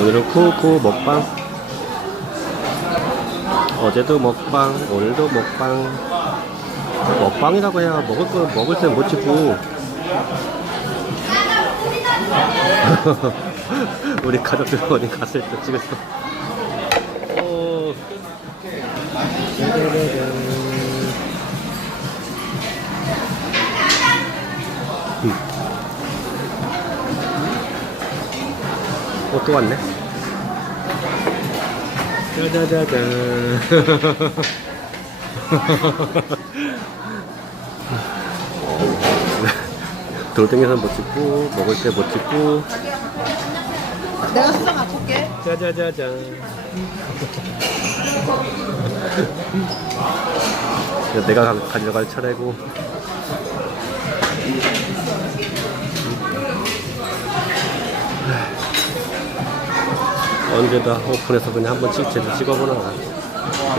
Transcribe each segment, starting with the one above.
오늘은 쿠쿠 먹방. 어제도 먹방, 오늘도 먹방. 먹방이라고 해야 먹을 거 먹을 땐 못 찍고. 우리 가족들 어디 갔을 때 찍었어. 어, 또 왔네. 짜자자잔. 돌덩이선 못 찍고, 먹을 때 못 찍고, 내가 수상 갖고 올게. 짜자자잔. 내가 가- 가져갈 차례고. 언제 다 오픈해서 그냥 한번 찍, 제대로 찍어보나.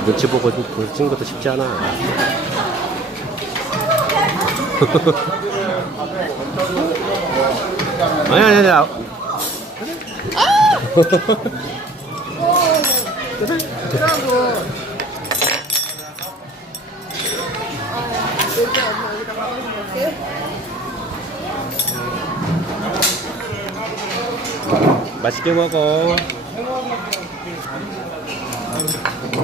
눈치 보고 찍는 것도 쉽지 않아. 아니, 아니, 아니. 아. 맛있게 먹어. 아, 감사합니다.